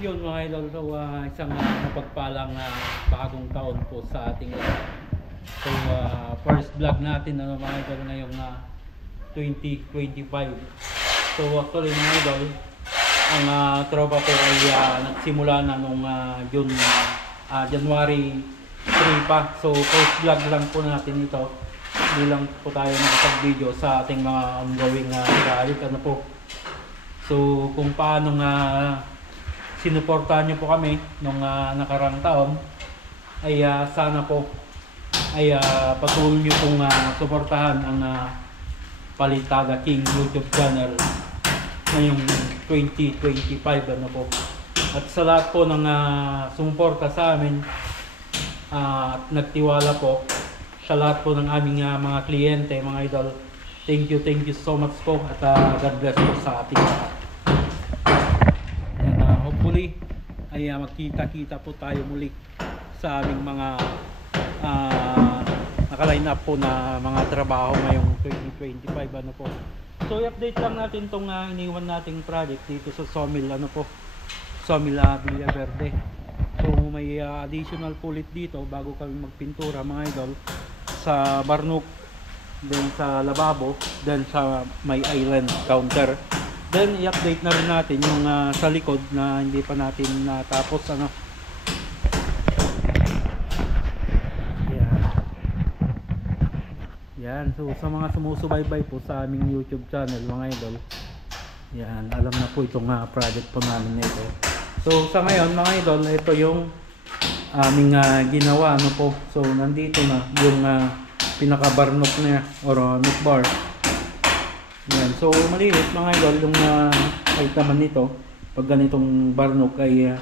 Yun mga idol, so isang napagpalang bagong taon po sa ating lahat. So first vlog natin mga idol ngayong 2025. So actually mga idol, ang tropa ko ay nagsimula na nung January 3 pa. So first vlog lang po natin ito. Hindi lang po tayo nakapag-video sa ating mga ongoing project po. So kung paano sinuportahan nyo po kami nung nakarang taon ay sana po ay patuloy nyo pong suportahan ang Palitada King YouTube channel ngayong 2025 po. At sa lahat po ng sumuporta sa amin at nagtiwala po sa lahat po ng aming mga kliyente, mga idol, thank you so much po at God bless po sa ating lahat. Hopefully ay magkita-kita po tayo muli sa aming mga naka-line up po na mga trabaho ngayong 2025 po. So i-update lang natin tong iniwan nating project dito sa Sawmill Sawmill Villaverde. So may additional pulit dito bago kami magpintura mga idol sa Barnuk, then sa lababo, then sa may island counter. Then i-update na rin natin yung sa likod na hindi pa natin natapos Yan. So sa mga sumusubaybay po sa aming YouTube channel mga idol, yan, alam na po itong project po namin na ito. So sa ngayon mga idol, ito yung aming ginawa po. So nandito na yung pinaka barnok na or nook bar. Yan. So maliit mga idol yung height naman nito pag ganitong barnok ay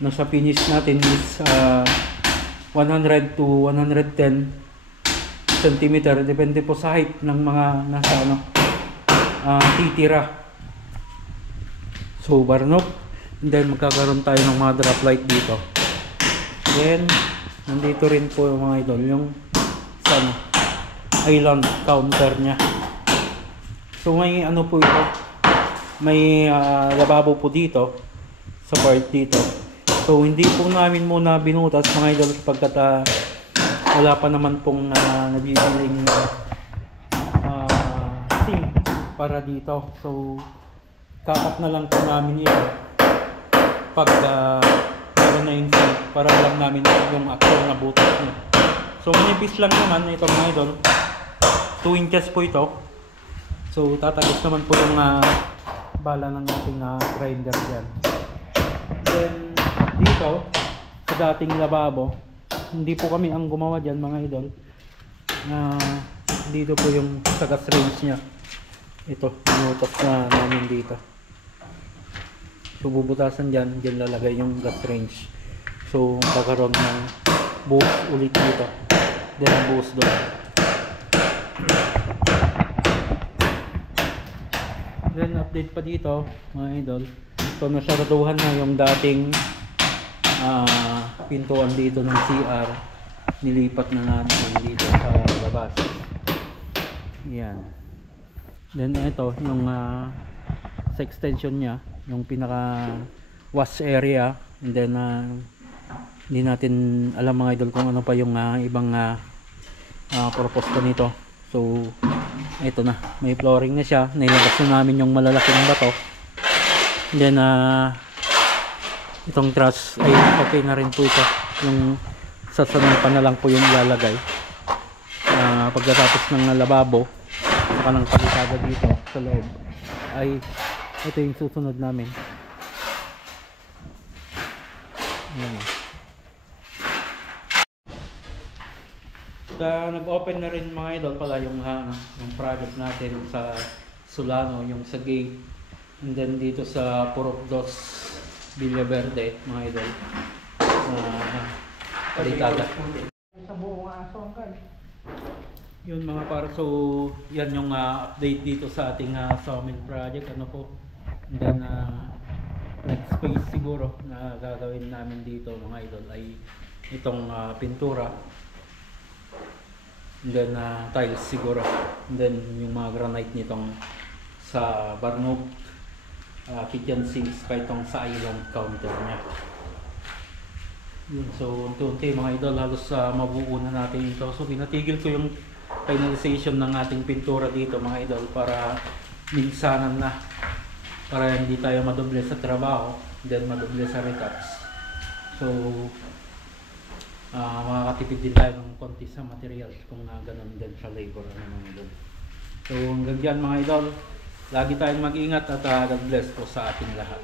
nasa finish natin is 100 to 110 cm, depende po sa height ng mga nasa titira. So barnok, and then magkakaroon tayo ng mga drop light dito. Then nandito rin po yung mga idol yung island counter nya. So may po ito, may lababo po dito sa part dito. So hindi po namin muna binutas mga idol sapagkat wala pa naman pong nabibiling sink para dito. So kakat na lang po namin ito pag meron na yung sink para alam namin yung actual na butas niya. So manipis lang naman ito mga idol, 2 inches po ito. So tatagos naman po yung bala ng ating grinder dyan. Then dito sa dating lababo, hindi po kami ang gumawa dyan mga idol. Dito po yung sa gas range nya. Ito, inutos na namin dito. So bubutasan dyan, dyan lalagay yung gas range. So kakaroon ng buhos ulit dito. Then ang buhos doon. Then update pa dito mga idol. So nasaraduhan na yung dating pintuan dito ng CR. Nilipat na natin dito sa labas. Yan. Then ito yung sa extension nya, yung pinaka wash area. And then hindi natin alam mga idol kung ano pa yung ibang purpose pa nito. So ito na, may flooring na siya. Nailabas na namin yung malalaking bato. Then itong truss ay okay na rin po ito. Yung sasanupan na lang po yung ilalagay pagkatapos ng lababo saka ng palitada dito sa loob ay ito yung susunod namin. Ayan. Nag-open na rin mga idol pala yung project natin sa Solano, yung sa gate, and then dito sa Purok Dos Villaverde mga idol, Palitada sa buong asongkan. Yun mga para, so yan yung update dito sa ating sawmill project po. And then next phase siguro na gagawin namin dito mga idol ay itong pintura. And then tiles siguro. And then yung mga granite nitong sa Barnok. kitchen sinks pa itong sa island counter niya. Yun, so unti-unti mga idol, halos mabuo na natin ito. So pinatigil ko yung finalization ng ating pintura dito mga idol para minsanan na, para hindi tayo madoble sa trabaho, then madoble sa retouch. So makakatipid din tayo ng konti sa materials kung ganun din sa labor mga idol. So hanggang dyan mga idol, lagi tayong mag-ingat at God bless po sa ating lahat.